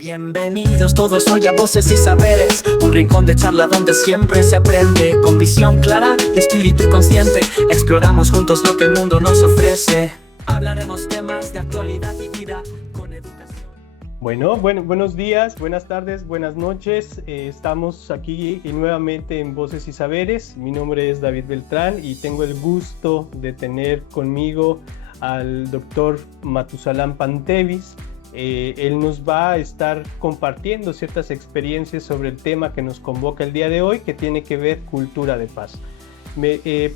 Bienvenidos todos hoy a Voces y Saberes, un rincón de charla donde siempre se aprende. Con visión clara, espíritu consciente, exploramos juntos lo que el mundo nos ofrece. Hablaremos temas de actualidad y vida con educación. Buenos días, buenas tardes, buenas noches. Estamos aquí nuevamente en Voces y Saberes. Mi nombre es David Beltrán y tengo el gusto de tener conmigo al doctor Matusalán Pantevis. Él nos va a estar compartiendo ciertas experiencias sobre el tema que nos convoca el día de hoy, que tiene que ver cultura de paz.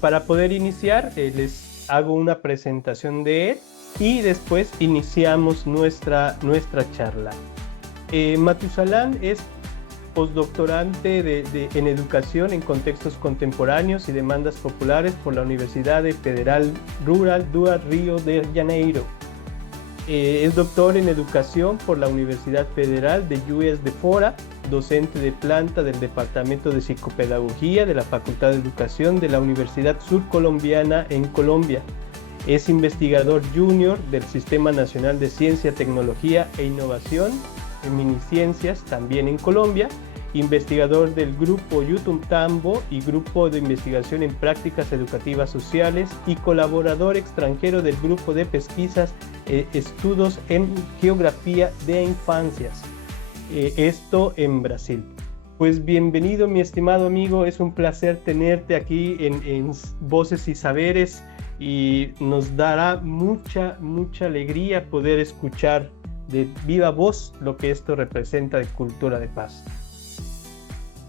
Para poder iniciar, les hago una presentación de él y después iniciamos nuestra charla. Matusalán es postdoctorante en educación en contextos contemporáneos y demandas populares por la Universidad Federal Rural do Rio de Janeiro. Es doctor en educación por la Universidad Federal de Juiz de Fora, docente de planta del Departamento de Psicopedagogía de la Facultad de Educación de la Universidad Surcolombiana en Colombia. Es investigador junior del Sistema Nacional de Ciencia, Tecnología e Innovación en Miniciencias, también en Colombia, investigador del Grupo Yutumtambo y Grupo de Investigación en Prácticas Educativas Sociales y colaborador extranjero del Grupo de Pesquisas Estudios en Geografía de Infancias, esto en Brasil. Pues bienvenido, mi estimado amigo, es un placer tenerte aquí en Voces y Saberes y nos dará mucha alegría poder escuchar de viva voz lo que esto representa de cultura de paz.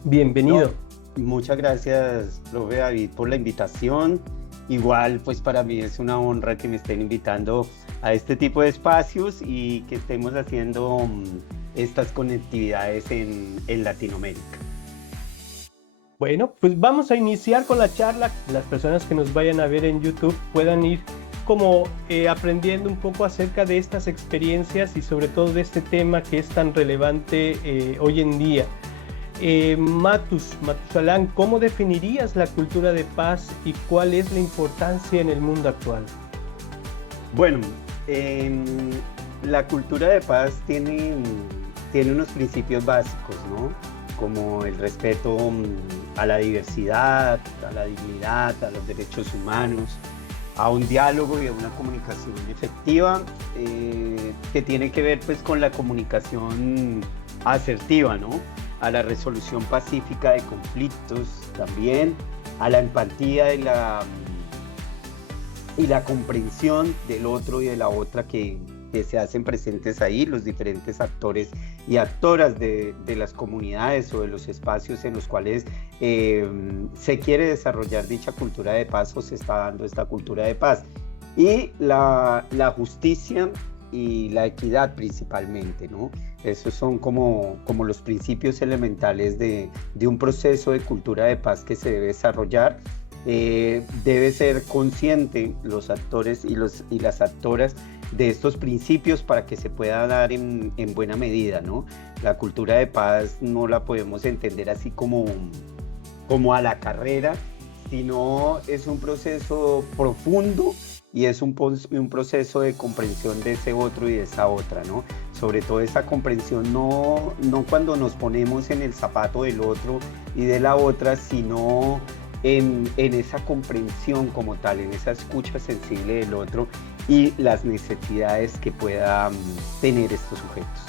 Bienvenido. Muchas gracias, profe David, por la invitación. Igual, pues para mí es una honra que me estén invitando a este tipo de espacios y que estemos haciendo estas conectividades en Latinoamérica. Bueno, pues vamos a iniciar con la charla. Las personas que nos vayan a ver en YouTube puedan ir aprendiendo un poco acerca de estas experiencias y sobre todo de este tema que es tan relevante hoy en día. Matusalán, ¿cómo definirías la cultura de paz y cuál es la importancia en el mundo actual? Bueno, la cultura de paz tiene unos principios básicos, ¿no? Como el respeto a la diversidad, a la dignidad, a los derechos humanos, a un diálogo y a una comunicación efectiva que tiene que ver pues con la comunicación asertiva, ¿no? A la resolución pacífica de conflictos también, a la empatía y la comprensión del otro y de la otra que se hacen presentes ahí, los diferentes actores y actoras de las comunidades o de los espacios en los cuales se quiere desarrollar dicha cultura de paz o se está dando esta cultura de paz. Y la justicia y la equidad principalmente, ¿no? Esos son como los principios elementales de un proceso de cultura de paz que se debe desarrollar. Debe ser consciente los actores y las actoras de estos principios para que se pueda dar en buena medida, ¿no? La cultura de paz no la podemos entender así como a la carrera, sino es un proceso profundo y es un proceso de comprensión de ese otro y de esa otra, ¿no? Sobre todo esa comprensión no cuando nos ponemos en el zapato del otro y de la otra, sino en esa comprensión como tal, en esa escucha sensible del otro y las necesidades que puedan tener estos sujetos.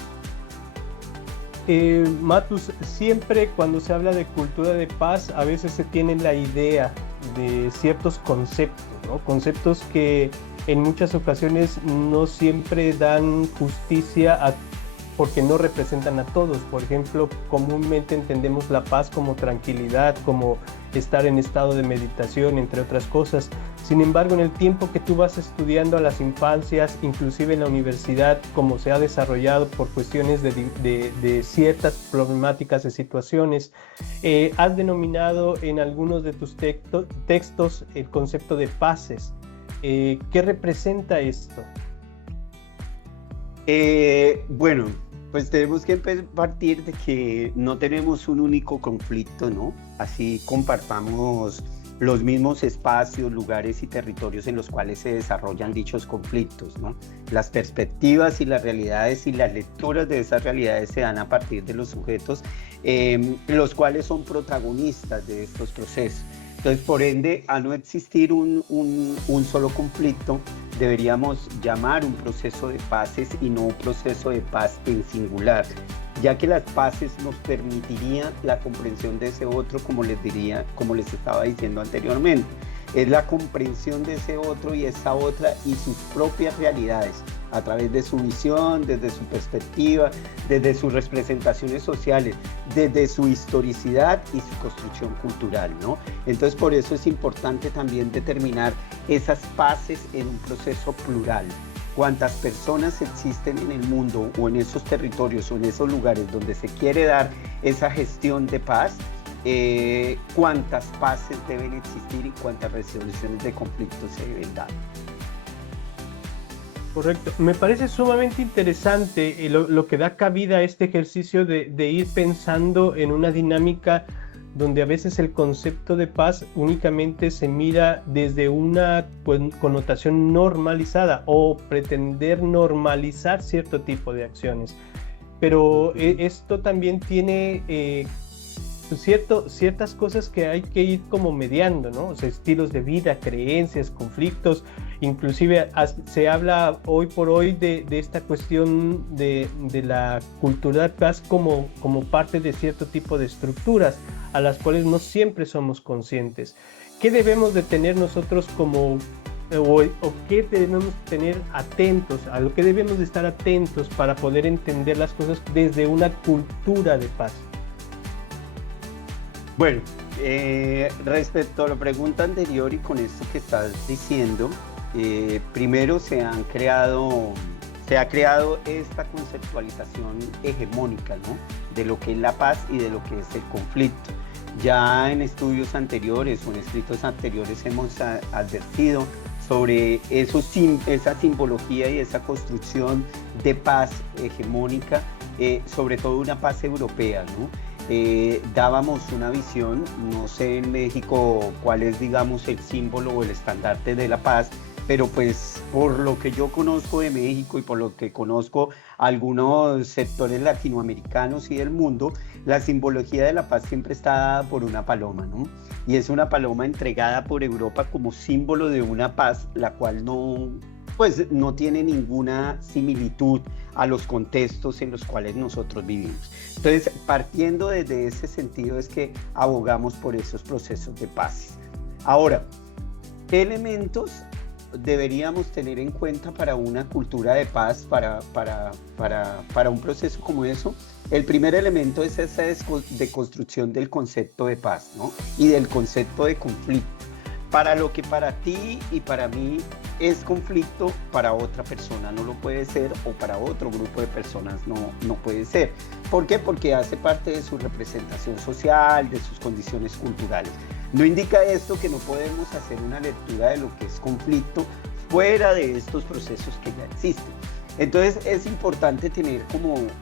Matus, siempre cuando se habla de cultura de paz, a veces se tiene la idea de ciertos conceptos, ¿no? Conceptos que en muchas ocasiones no siempre dan justicia porque no representan a todos. Por ejemplo, comúnmente entendemos la paz como tranquilidad, como estar en estado de meditación, entre otras cosas. Sin embargo, en el tiempo que tú vas estudiando a las infancias, inclusive en la universidad, como se ha desarrollado por cuestiones de ciertas problemáticas de situaciones, has denominado en algunos de tus textos el concepto de paces. ¿Qué representa esto? Bueno, pues tenemos que partir de que no tenemos un único conflicto, ¿no? Así compartamos los mismos espacios, lugares y territorios en los cuales se desarrollan dichos conflictos, ¿no? Las perspectivas y las realidades y las lecturas de esas realidades se dan a partir de los sujetos, los cuales son protagonistas de estos procesos. Entonces, por ende, a no existir un solo conflicto, deberíamos llamar un proceso de paces y no un proceso de paz en singular, ya que las paces nos permitirían la comprensión de ese otro, como les estaba diciendo anteriormente. Es la comprensión de ese otro y esa otra y sus propias realidades, a través de su visión, desde su perspectiva, desde sus representaciones sociales, desde su historicidad y su construcción cultural, ¿no? Entonces, por eso es importante también determinar esas paces en un proceso plural. Cuántas personas existen en el mundo o en esos territorios o en esos lugares donde se quiere dar esa gestión de paz, cuántas paces deben existir y cuántas resoluciones de conflictos se deben dar. Correcto. Me parece sumamente interesante lo que da cabida a este ejercicio de ir pensando en una dinámica donde a veces el concepto de paz únicamente se mira desde una connotación normalizada o pretender normalizar cierto tipo de acciones. Pero esto también tiene ciertas cosas que hay que ir como mediando, ¿no? O sea, estilos de vida, creencias, conflictos. Inclusive se habla hoy por hoy de esta cuestión de la cultura de paz como parte de cierto tipo de estructuras a las cuales no siempre somos conscientes. ¿Qué debemos de tener nosotros o qué debemos tener atentos, a lo que debemos de estar atentos para poder entender las cosas desde una cultura de paz? Bueno, respecto a la pregunta anterior y con esto que estás diciendo, primero se ha creado esta conceptualización hegemónica, ¿no? De lo que es la paz y de lo que es el conflicto. Ya en estudios anteriores o en escritos anteriores hemos advertido sobre esa simbología y esa construcción de paz hegemónica, sobre todo una paz europea, ¿no? Dábamos una visión, no sé en México cuál es, digamos, el símbolo o el estandarte de la paz, pero pues por lo que yo conozco de México y por lo que conozco algunos sectores latinoamericanos y del mundo, la simbología de la paz siempre está dada por una paloma, ¿no? Y es una paloma entregada por Europa como símbolo de una paz, la cual no tiene ninguna similitud a los contextos en los cuales nosotros vivimos. Entonces, partiendo desde ese sentido es que abogamos por esos procesos de paz. Ahora, ¿qué elementos deberíamos tener en cuenta para una cultura de paz, para un proceso como eso? El primer elemento es esa deconstrucción del concepto de paz, ¿no? Y del concepto de conflicto. Para lo que para ti y para mí es conflicto, para otra persona no lo puede ser, o para otro grupo de personas no puede ser. ¿Por qué? Porque hace parte de su representación social, de sus condiciones culturales. No indica esto que no podemos hacer una lectura de lo que es conflicto fuera de estos procesos que ya existen. Entonces es importante tener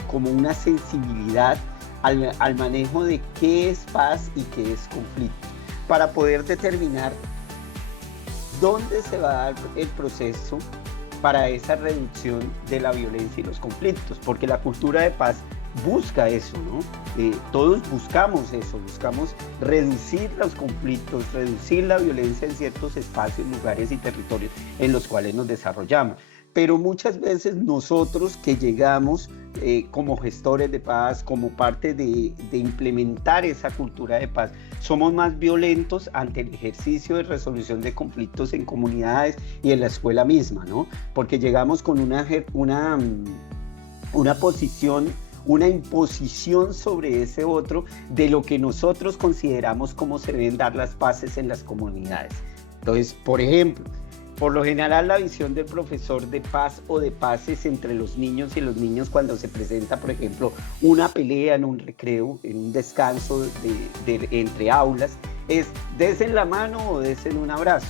como una sensibilidad al manejo de qué es paz y qué es conflicto, para poder determinar dónde se va a dar el proceso para esa reducción de la violencia y los conflictos, porque la cultura de paz busca eso, ¿no? Todos buscamos eso, buscamos reducir los conflictos, reducir la violencia en ciertos espacios, lugares y territorios en los cuales nos desarrollamos. Pero muchas veces nosotros que llegamos como gestores de paz, como parte de implementar esa cultura de paz, somos más violentos ante el ejercicio de resolución de conflictos en comunidades y en la escuela misma, ¿no? Porque llegamos con una posición, una imposición sobre ese otro de lo que nosotros consideramos cómo se deben dar las paces en las comunidades. Entonces, por ejemplo, por lo general la visión del profesor de paz o de paces entre los niños cuando se presenta, por ejemplo, una pelea en un recreo, en un descanso entre aulas, es desen la mano o desen un abrazo.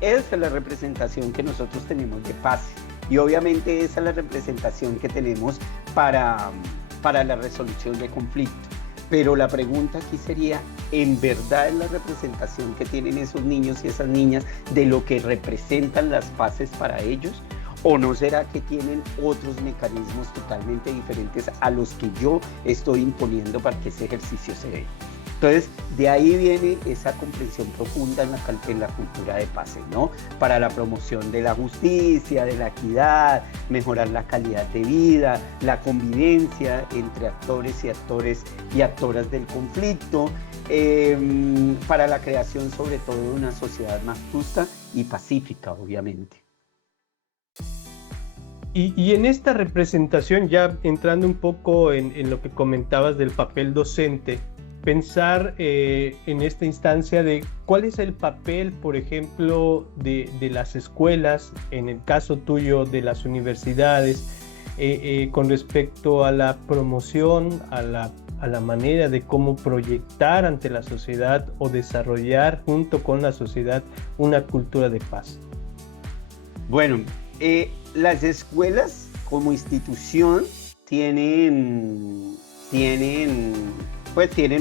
Esa es la representación que nosotros tenemos de paz y obviamente esa es la representación que tenemos para la resolución de conflictos. Pero la pregunta aquí sería, en verdad es la representación que tienen esos niños y esas niñas de lo que representan las paces para ellos? ¿O no será que tienen otros mecanismos totalmente diferentes a los que yo estoy imponiendo para que ese ejercicio se dé? Entonces, de ahí viene esa comprensión profunda en la cultura de paces, ¿no? Para la promoción de la justicia, de la equidad, mejorar la calidad de vida, la convivencia entre actores y actoras del conflicto, para la creación sobre todo de una sociedad más justa y pacífica, obviamente. Y en esta representación, ya entrando un poco en lo que comentabas del papel docente, pensar en esta instancia de cuál es el papel, por ejemplo, de las escuelas, en el caso tuyo de las universidades, con respecto a la promoción, a la manera de cómo proyectar ante la sociedad o desarrollar junto con la sociedad una cultura de paz. Bueno, las escuelas como institución tienen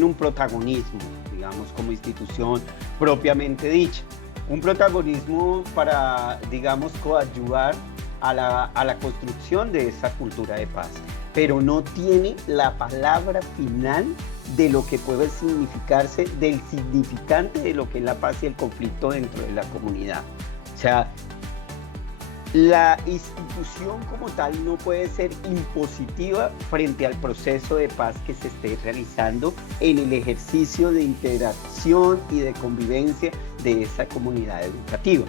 un protagonismo, digamos, como institución propiamente dicha. Un protagonismo para, digamos, coadyuvar a la construcción de esa cultura de paz, pero no tiene la palabra final de lo que puede significarse, del significante de lo que es la paz y el conflicto dentro de la comunidad. O sea, la institución como tal no puede ser impositiva frente al proceso de paz que se esté realizando en el ejercicio de interacción y de convivencia de esa comunidad educativa,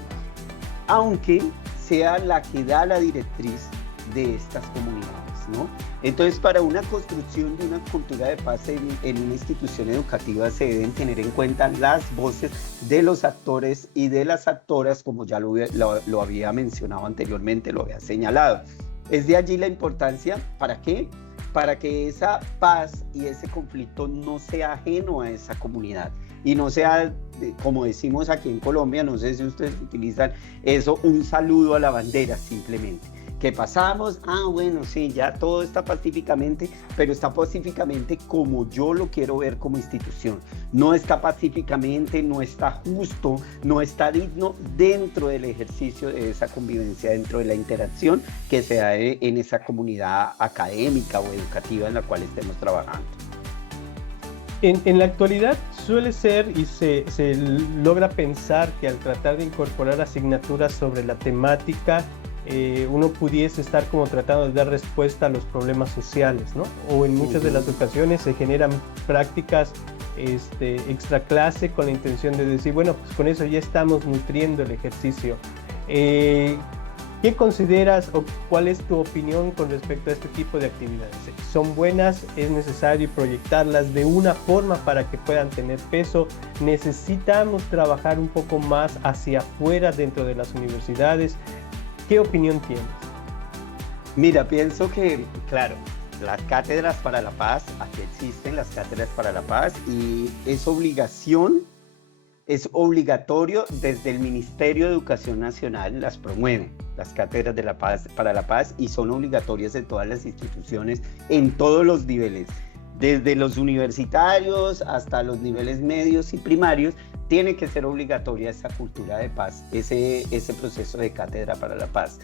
aunque sea la que da la directriz de estas comunidades, ¿no? Entonces, para una construcción de una cultura de paz en una institución educativa se deben tener en cuenta las voces de los actores y de las actoras, como ya lo había mencionado anteriormente, lo había señalado. Es de allí la importancia, ¿para qué? Para que esa paz y ese conflicto no sea ajeno a esa comunidad y no sea, como decimos aquí en Colombia, no sé si ustedes utilizan eso, un saludo a la bandera simplemente. Que pasamos, bueno, sí, ya todo está pacíficamente, pero está pacíficamente como yo lo quiero ver como institución. No está pacíficamente, no está justo, no está digno dentro del ejercicio de esa convivencia, dentro de la interacción que se da en esa comunidad académica o educativa en la cual estemos trabajando. En la actualidad suele ser y se logra pensar que al tratar de incorporar asignaturas sobre la temática, uno pudiese estar como tratando de dar respuesta a los problemas sociales, ¿no? O en muchas de las ocasiones se generan prácticas extra clase con la intención de decir, bueno, pues con eso ya estamos nutriendo el ejercicio. ¿Qué consideras o cuál es tu opinión con respecto a este tipo de actividades? ¿Son buenas? ¿Es necesario proyectarlas de una forma para que puedan tener peso? ¿Necesitamos trabajar un poco más hacia afuera dentro de las universidades? ¿Qué opinión tienes? Mira, pienso que, claro, las cátedras para la paz, aquí existen las cátedras para la paz y es obligatorio desde el Ministerio de Educación Nacional, las promueven, las cátedras de la paz, para la paz, y son obligatorias en todas las instituciones, en todos los niveles, desde los universitarios hasta los niveles medios y primarios. Tiene que ser obligatoria esa cultura de paz, ese proceso de cátedra para la paz.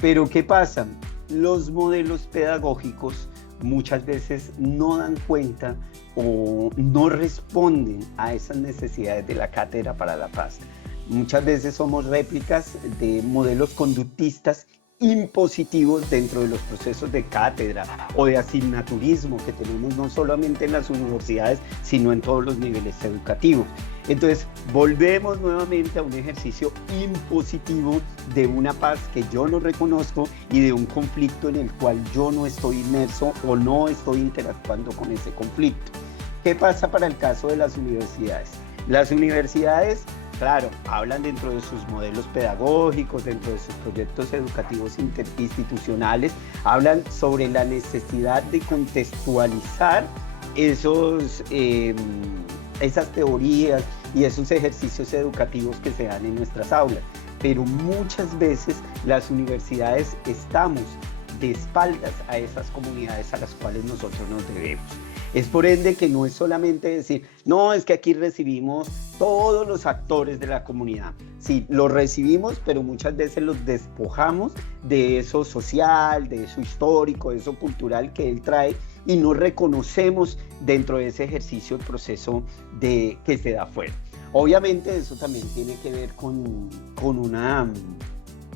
Pero ¿qué pasa? Los modelos pedagógicos muchas veces no dan cuenta o no responden a esas necesidades de la cátedra para la paz. Muchas veces somos réplicas de modelos conductistas impositivos dentro de los procesos de cátedra o de asignaturismo que tenemos no solamente en las universidades, sino en todos los niveles educativos. Entonces, volvemos nuevamente a un ejercicio impositivo de una paz que yo no reconozco y de un conflicto en el cual yo no estoy inmerso o no estoy interactuando con ese conflicto. ¿Qué pasa para el caso de las universidades? Las universidades, claro, hablan dentro de sus modelos pedagógicos, dentro de sus proyectos educativos interinstitucionales, hablan sobre la necesidad de contextualizar esas teorías y esos ejercicios educativos que se dan en nuestras aulas. Pero muchas veces las universidades estamos de espaldas a esas comunidades a las cuales nosotros nos debemos. Es por ende que no es solamente decir, no, es que aquí recibimos todos los actores de la comunidad. Sí, los recibimos, pero muchas veces los despojamos de eso social, de eso histórico, de eso cultural que él trae, y no reconocemos dentro de ese ejercicio el proceso que se da afuera. Obviamente eso también tiene que ver con una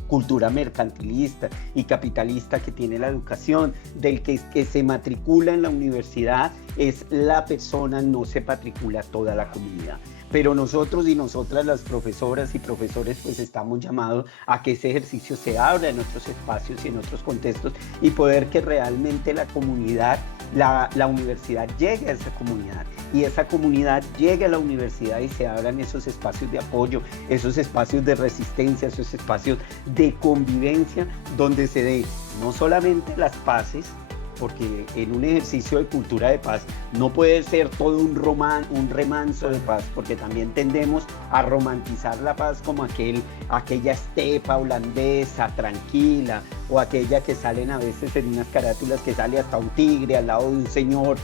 cultura mercantilista y capitalista que tiene la educación, del que se matricula en la universidad es la persona, no se matricula toda la comunidad. Pero nosotros y nosotras, las profesoras y profesores, pues estamos llamados a que ese ejercicio se abra en otros espacios y en otros contextos y poder que realmente la comunidad, la universidad llegue a esa comunidad y esa comunidad llegue a la universidad y se abran esos espacios de apoyo, esos espacios de resistencia, esos espacios de convivencia donde se dé no solamente las paces, porque en un ejercicio de cultura de paz no puede ser todo un remanso de paz, porque también tendemos a romantizar la paz como aquella estepa holandesa, tranquila, o aquella que salen a veces en unas carátulas que sale hasta un tigre al lado de un señor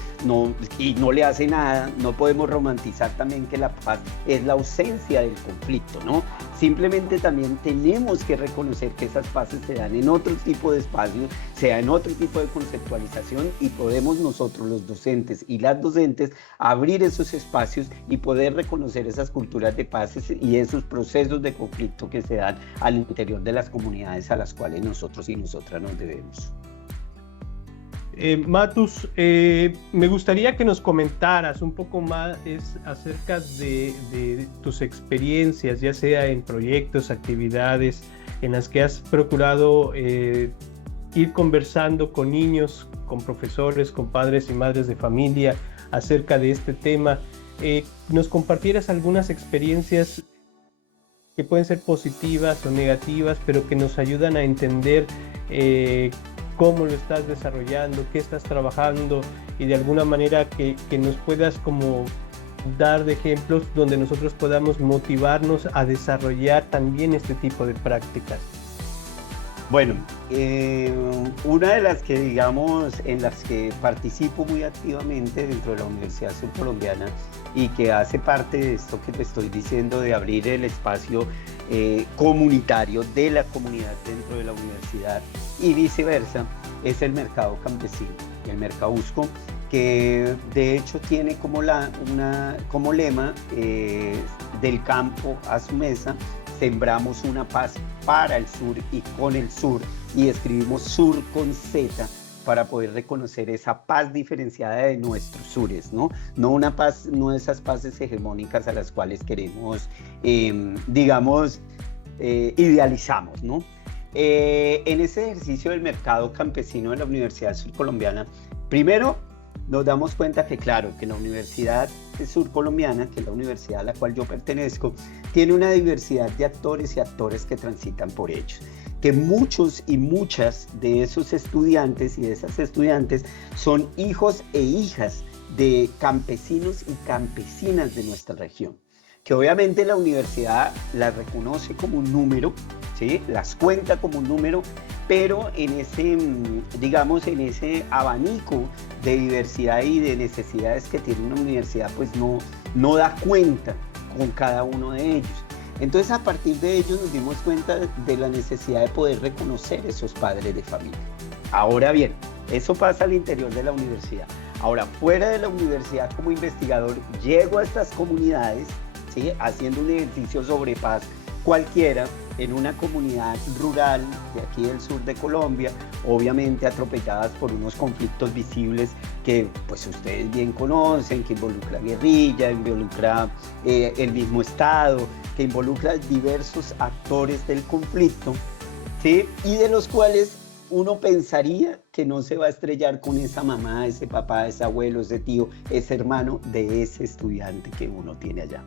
y no le hace nada. No podemos romantizar también que la paz es la ausencia del conflicto, ¿no? Simplemente también tenemos que reconocer que esas paces se dan en otro tipo de espacios, se dan en otro tipo de conceptualización y podemos nosotros, los docentes y las docentes, abrir esos espacios y poder reconocer esas culturas de paces y esos procesos de conflicto que se dan al interior de las comunidades a las cuales nosotros y nosotras nos debemos. Matus, me gustaría que nos comentaras un poco más acerca de tus experiencias, ya sea en proyectos, actividades en las que has procurado ir conversando con niños, con profesores, con padres y madres de familia acerca de este tema. Nos compartieras algunas experiencias que pueden ser positivas o negativas, pero que nos ayudan a entender cómo lo estás desarrollando, qué estás trabajando, y de alguna manera que nos puedas como dar de ejemplos donde nosotros podamos motivarnos a desarrollar también este tipo de prácticas. Bueno, una de las que, digamos, en las que participo muy activamente dentro de la Universidad Surcolombiana y que hace parte de esto que te estoy diciendo, de abrir el espacio comunitario de la comunidad dentro de la universidad y viceversa, es el mercado campesino, el Mercadusco, que de hecho tiene como lema del campo a su mesa. Sembramos una paz para el sur y con el sur, y escribimos sur con Z para poder reconocer esa paz diferenciada de nuestros sures, ¿no? No una paz, no esas paces hegemónicas a las cuales queremos, idealizamos, ¿no? En ese ejercicio del mercado campesino de la Universidad Surcolombiana, primero nos damos cuenta que, claro, que la Universidad Surcolombiana, que es la universidad a la cual yo pertenezco, tiene una diversidad de actores y actores que transitan por ellos, que muchos y muchas de esos estudiantes y de esas estudiantes son hijos e hijas de campesinos y campesinas de nuestra región, que obviamente la universidad las reconoce como un número, ¿sí? Las cuenta como un número, pero en ese, digamos, en ese abanico de diversidad y de necesidades que tiene una universidad, pues no da cuenta con cada uno de ellos. Entonces, a partir de ellos nos dimos cuenta de la necesidad de poder reconocer esos padres de familia. Ahora bien, eso pasa al interior de la universidad. Ahora, fuera de la universidad, como investigador, llego a estas comunidades, ¿sí? Haciendo un ejercicio sobre paz cualquiera, en una comunidad rural de aquí del sur de Colombia, obviamente atropelladas por unos conflictos visibles que pues ustedes bien conocen, que involucra guerrilla, involucra el mismo Estado, que involucra diversos actores del conflicto, ¿sí? Y de los cuales uno pensaría que no se va a estrellar con esa mamá, ese papá, ese abuelo, ese tío, ese hermano de ese estudiante que uno tiene allá.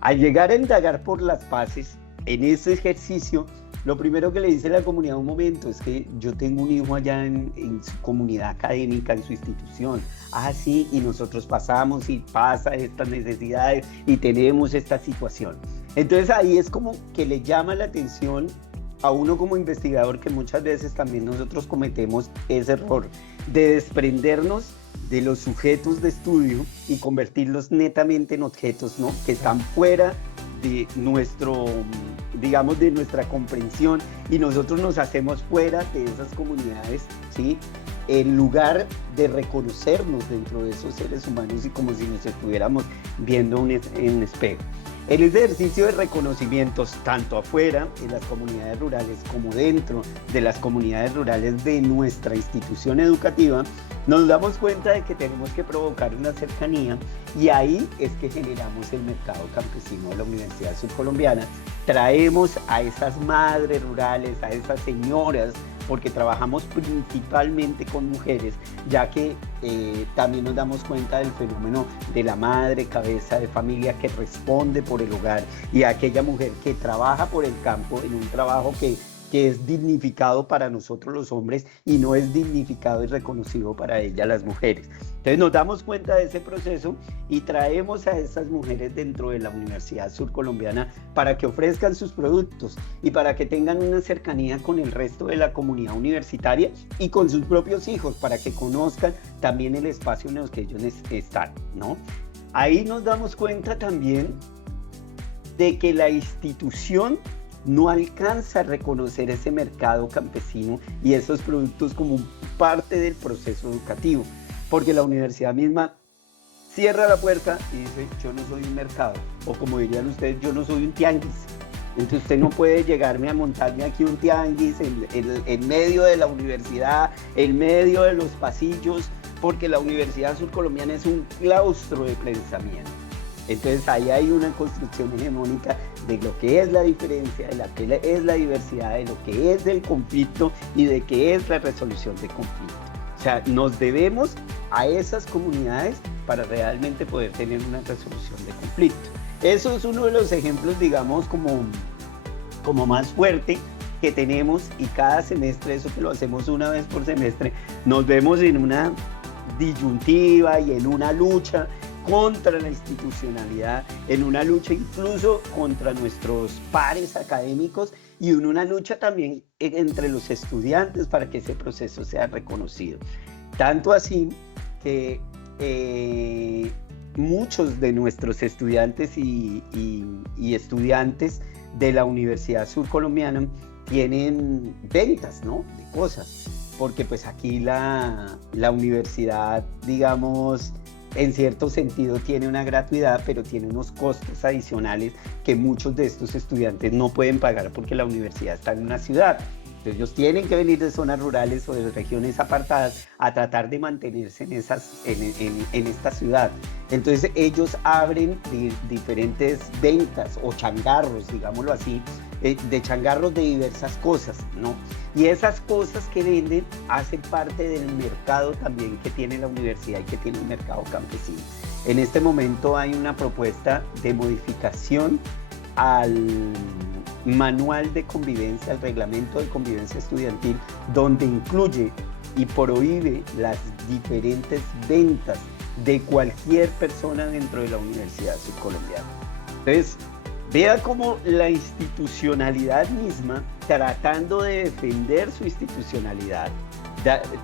Al llegar a indagar por las paces, en ese ejercicio, lo primero que le dice la comunidad un momento es que yo tengo un hijo allá en su comunidad académica, en su institución. Ah, sí, y nosotros pasamos y pasa estas necesidades y tenemos esta situación. Entonces ahí es como que le llama la atención a uno como investigador, que muchas veces también nosotros cometemos ese error de desprendernos de los sujetos de estudio y convertirlos netamente en objetos, ¿no? Que están fuera de nuestro, digamos, de nuestra comprensión, y nosotros nos hacemos fuera de esas comunidades, ¿sí? En lugar de reconocernos dentro de esos seres humanos y como si nos estuviéramos viendo en un espejo. El ejercicio de reconocimientos tanto afuera en las comunidades rurales como dentro de las comunidades rurales de nuestra institución educativa, nos damos cuenta de que tenemos que provocar una cercanía, y ahí es que generamos el mercado campesino de la Universidad Surcolombiana. Traemos a esas madres rurales, a esas señoras, porque trabajamos principalmente con mujeres, ya que también nos damos cuenta del fenómeno de la madre cabeza de familia que responde por el hogar, y aquella mujer que trabaja por el campo en un trabajo que es dignificado para nosotros los hombres y no es dignificado y reconocido para ellas las mujeres. Entonces nos damos cuenta de ese proceso y traemos a esas mujeres dentro de la Universidad Surcolombiana para que ofrezcan sus productos y para que tengan una cercanía con el resto de la comunidad universitaria y con sus propios hijos, para que conozcan también el espacio en el que ellos están, ¿no? Ahí nos damos cuenta también de que la institución no alcanza a reconocer ese mercado campesino y esos productos como parte del proceso educativo, porque la universidad misma cierra la puerta y dice: yo no soy un mercado, o como dirían ustedes, yo no soy un tianguis. Entonces usted no puede llegarme a montarme aquí un tianguis en medio de la universidad, en medio de los pasillos, porque la Universidad Surcolombiana es un claustro de pensamiento. Entonces ahí hay una construcción hegemónica de lo que es la diferencia, de lo que es la diversidad, de lo que es el conflicto y de qué es la resolución de conflicto. O sea, nos debemos a esas comunidades para realmente poder tener una resolución de conflicto. Eso es uno de los ejemplos, digamos, como más fuerte que tenemos, y cada semestre, eso que lo hacemos una vez por semestre, nos vemos en una disyuntiva y en una lucha contra la institucionalidad, en una lucha incluso contra nuestros pares académicos y en una lucha también entre los estudiantes para que ese proceso sea reconocido. Tanto así que muchos de nuestros estudiantes y estudiantes de la Universidad Surcolombiana tienen ventas, ¿no?, de cosas, porque pues aquí la universidad, digamos, en cierto sentido tiene una gratuidad, pero tiene unos costos adicionales que muchos de estos estudiantes no pueden pagar porque la universidad está en una ciudad. Entonces ellos tienen que venir de zonas rurales o de regiones apartadas a tratar de mantenerse en esta ciudad. Entonces ellos abren diferentes ventas o changarros, digámoslo así, de changarros de diversas cosas, ¿no? Y esas cosas que venden hacen parte del mercado también que tiene la universidad y que tiene el mercado campesino. En este momento hay una propuesta de modificación al manual de convivencia, al reglamento de convivencia estudiantil, donde incluye y prohíbe las diferentes ventas de cualquier persona dentro de la Universidad Surcolombiana. Entonces, vea cómo la institucionalidad misma, tratando de defender su institucionalidad,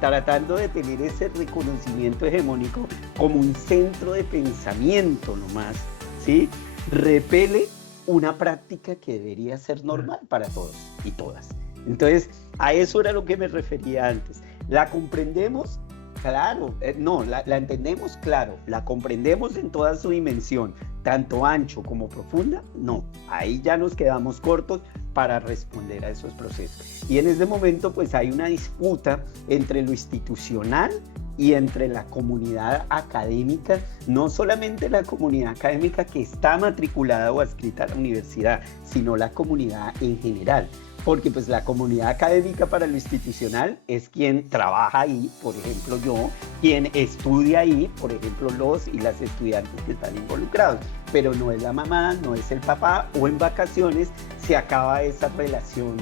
tratando de tener ese reconocimiento hegemónico como un centro de pensamiento nomás, ¿sí?, repele una práctica que debería ser normal para todos y todas. Entonces, a eso era lo que me refería antes. ¿La comprendemos? Claro, no, la entendemos, claro, la comprendemos en toda su dimensión, tanto ancho como profunda, no, ahí ya nos quedamos cortos para responder a esos procesos. Y en este momento pues hay una disputa entre lo institucional y entre la comunidad académica, no solamente la comunidad académica que está matriculada o adscrita a la universidad, sino la comunidad en general. Porque pues la comunidad académica para lo institucional es quien trabaja ahí, por ejemplo yo, quien estudia ahí, por ejemplo los y las estudiantes que están involucrados, pero no es la mamá, no es el papá, o en vacaciones se acaba esa relación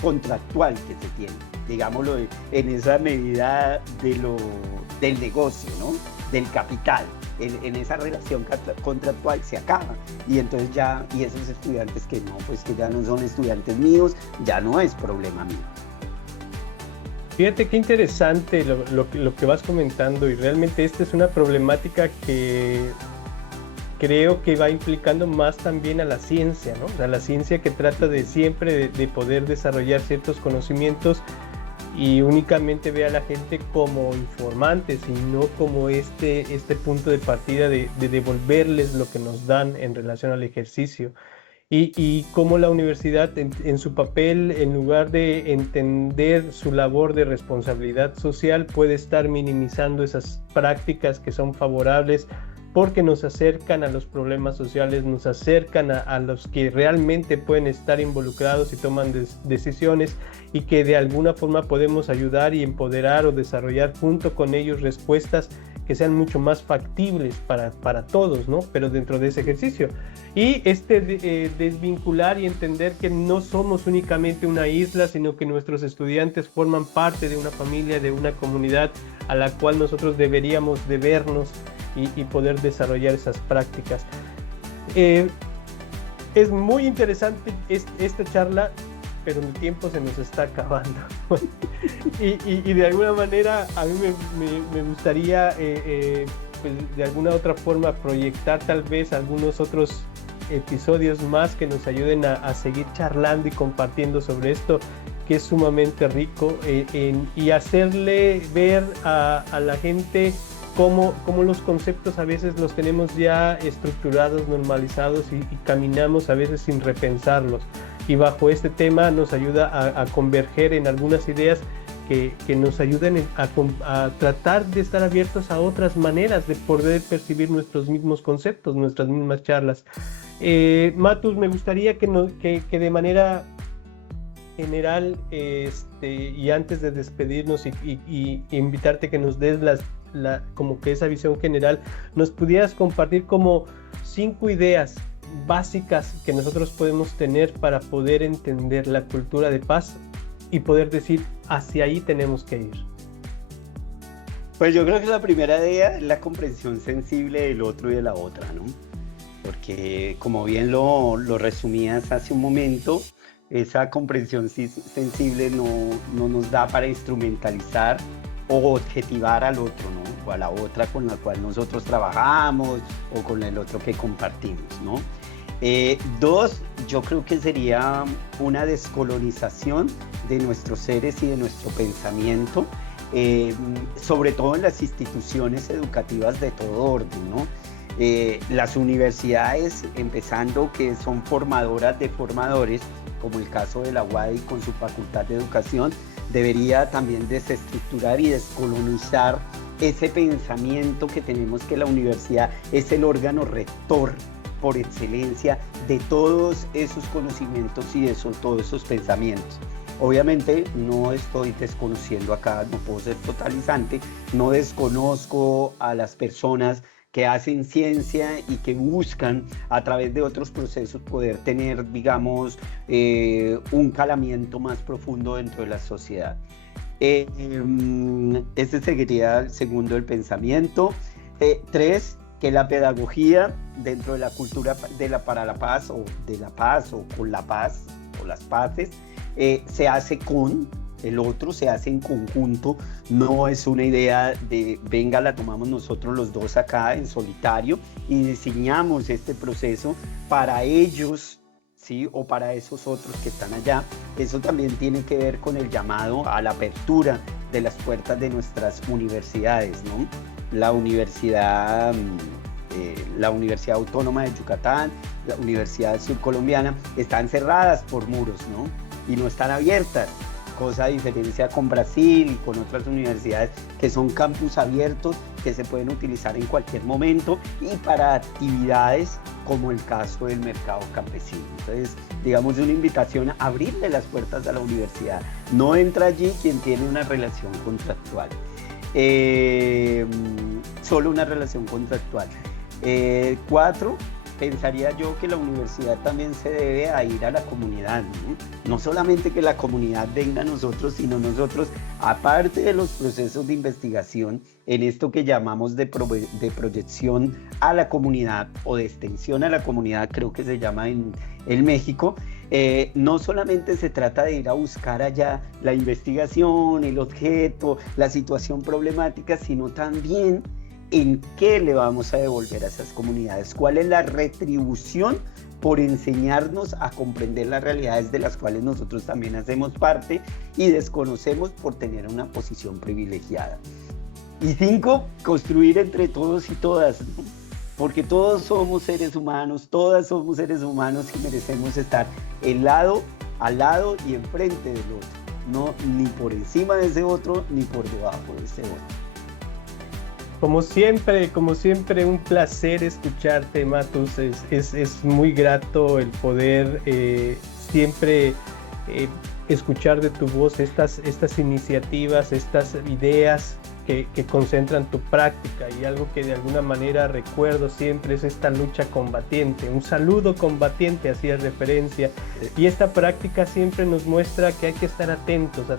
contractual que se tiene, digámoslo, en esa medida del negocio, ¿no?, del capital. En esa relación contractual se acaba, y entonces ya, y esos estudiantes que no, pues que ya no son estudiantes míos, ya no es problema mío. Fíjate qué interesante lo que vas comentando, y realmente esta es una problemática que creo que va implicando más también a la ciencia, ¿no? O sea, la ciencia que trata de siempre de poder desarrollar ciertos conocimientos y únicamente ve a la gente como informantes y no como este punto de partida de devolverles lo que nos dan en relación al ejercicio. Y cómo la universidad en su papel, en lugar de entender su labor de responsabilidad social, puede estar minimizando esas prácticas que son favorables porque nos acercan a los problemas sociales, nos acercan a los que realmente pueden estar involucrados y toman decisiones, y que de alguna forma podemos ayudar y empoderar o desarrollar junto con ellos respuestas que sean mucho más factibles para todos, ¿no? Pero dentro de ese ejercicio. Y desvincular y entender que no somos únicamente una isla, sino que nuestros estudiantes forman parte de una familia, de una comunidad a la cual nosotros deberíamos debernos y poder desarrollar esas prácticas. Es muy interesante esta charla, pero el tiempo se nos está acabando. y de alguna manera a mí me gustaría pues de alguna otra forma proyectar tal vez algunos otros episodios más que nos ayuden a seguir charlando y compartiendo sobre esto, que es sumamente rico, y hacerle ver a la gente cómo los conceptos a veces los tenemos ya estructurados, normalizados, y caminamos a veces sin repensarlos. Y bajo este tema nos ayuda a converger en algunas ideas que nos ayuden a tratar de estar abiertos a otras maneras de poder percibir nuestros mismos conceptos, nuestras mismas charlas. Matus, me gustaría que de manera general, y antes de despedirnos y invitarte que nos des como que esa visión general, nos pudieras compartir como 5 ideas básicas que nosotros podemos tener para poder entender la cultura de paz y poder decir hacia ahí tenemos que ir. Pues yo creo que la primera idea es la comprensión sensible del otro y de la otra, ¿no? Porque como bien lo resumías hace un momento, esa comprensión sensible no nos da para instrumentalizar o objetivar al otro, ¿no? O a la otra con la cual nosotros trabajamos o con el otro que compartimos, ¿no? 2, yo creo que sería una descolonización de nuestros seres y de nuestro pensamiento, sobre todo en las instituciones educativas de todo orden, ¿no? Las universidades, empezando, que son formadoras de formadores, como el caso de la UADY con su Facultad de Educación, debería también desestructurar y descolonizar ese pensamiento que tenemos, que la universidad es el órgano rector por excelencia de todos esos conocimientos y de todos esos pensamientos. Obviamente no estoy desconociendo acá, no puedo ser totalizante, no desconozco a las personas que hacen ciencia y que buscan a través de otros procesos poder tener, digamos, un calamiento más profundo dentro de la sociedad. Este sería el segundo, el pensamiento. 3, que la pedagogía dentro de la cultura para la paz, o de la paz, o con la paz, o las paces, se hace con el otro, se hace en conjunto, no es una idea de venga, la tomamos nosotros los dos acá en solitario y diseñamos este proceso para ellos, ¿sí? O para esos otros que están allá. Eso también tiene que ver con el llamado a la apertura de las puertas de nuestras universidades, ¿no? La Universidad Autónoma de Yucatán, la Universidad Surcolombiana, están cerradas por muros, ¿no? Y no están abiertas, cosa a diferencia con Brasil y con otras universidades que son campus abiertos que se pueden utilizar en cualquier momento y para actividades como el caso del mercado campesino. Entonces, digamos, una invitación a abrirle las puertas a la universidad. No entra allí quien tiene una relación contractual. Solo una relación contractual. 4, pensaría yo que la universidad también se debe a ir a la comunidad, ¿no? No solamente que la comunidad venga a nosotros, sino nosotros, aparte de los procesos de investigación, en esto que llamamos de proyección a la comunidad o de extensión a la comunidad, creo que se llama en México, No solamente se trata de ir a buscar allá la investigación, el objeto, la situación problemática, sino también en qué le vamos a devolver a esas comunidades, cuál es la retribución por enseñarnos a comprender las realidades de las cuales nosotros también hacemos parte y desconocemos por tener una posición privilegiada. Y 5, construir entre todos y todas, ¿no? Porque todos somos seres humanos, todas somos seres humanos y merecemos estar al lado y enfrente del otro, no ni por encima de ese otro ni por debajo de ese otro. Como siempre, un placer escucharte, Matus. Es muy grato el poder siempre escuchar de tu voz estas iniciativas, estas ideas que concentran tu práctica, y algo que de alguna manera recuerdo siempre es esta lucha combatiente, un saludo combatiente, hacía referencia, y esta práctica siempre nos muestra que hay que estar atentos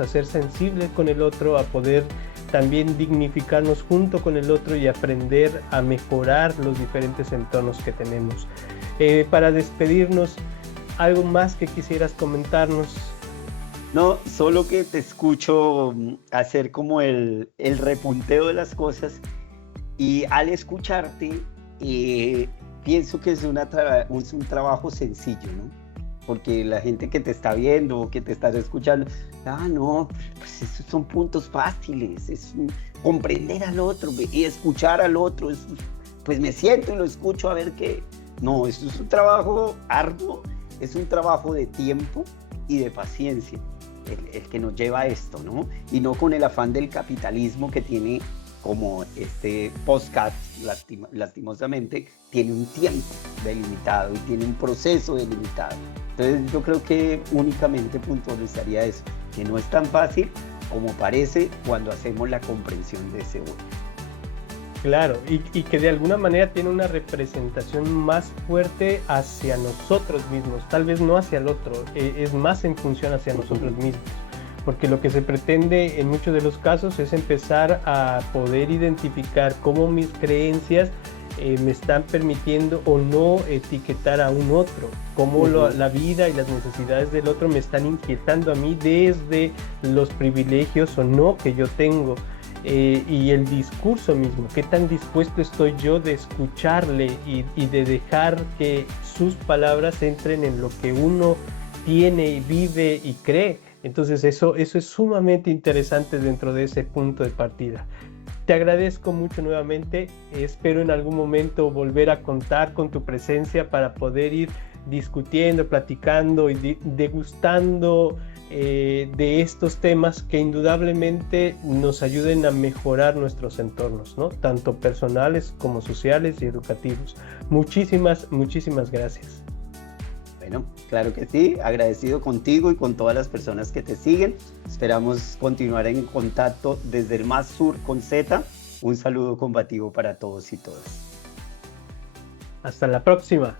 a ser sensibles con el otro, a poder también dignificarnos junto con el otro y aprender a mejorar los diferentes entornos que tenemos. Para despedirnos, ¿algo más que quisieras comentarnos? No, solo que te escucho hacer como el repunteo de las cosas, y al escucharte pienso que es un trabajo sencillo, ¿no? Porque la gente que te está viendo o que te está escuchando, no, pues esos son puntos fáciles, es comprender al otro y escuchar al otro, pues me siento y lo escucho a ver qué. No, esto es un trabajo arduo, es un trabajo de tiempo y de paciencia, el que nos lleva a esto, ¿no? Y no con el afán del capitalismo que tiene, como este podcast, lastimosamente, tiene un tiempo delimitado y tiene un proceso delimitado. Entonces yo creo que únicamente puntualizaría eso, que no es tan fácil como parece cuando hacemos la comprensión de ese otro. Claro, y que de alguna manera tiene una representación más fuerte hacia nosotros mismos, tal vez no hacia el otro, es más en función hacia nosotros mismos, porque lo que se pretende en muchos de los casos es empezar a poder identificar cómo mis creencias me están permitiendo o no etiquetar a un otro, cómo la vida y las necesidades del otro me están inquietando a mí desde los privilegios o no que yo tengo. Y el discurso mismo, qué tan dispuesto estoy yo de escucharle y de dejar que sus palabras entren en lo que uno tiene y vive y cree. Entonces eso es sumamente interesante dentro de ese punto de partida. Te agradezco mucho nuevamente, espero en algún momento volver a contar con tu presencia para poder ir discutiendo, platicando y degustando de estos temas que indudablemente nos ayuden a mejorar nuestros entornos, ¿no? Tanto personales como sociales y educativos. Muchísimas gracias. Bueno, claro que sí, agradecido contigo y con todas las personas que te siguen. Esperamos continuar en contacto desde el más sur con Z. Un saludo combativo para todos y todas. Hasta la próxima.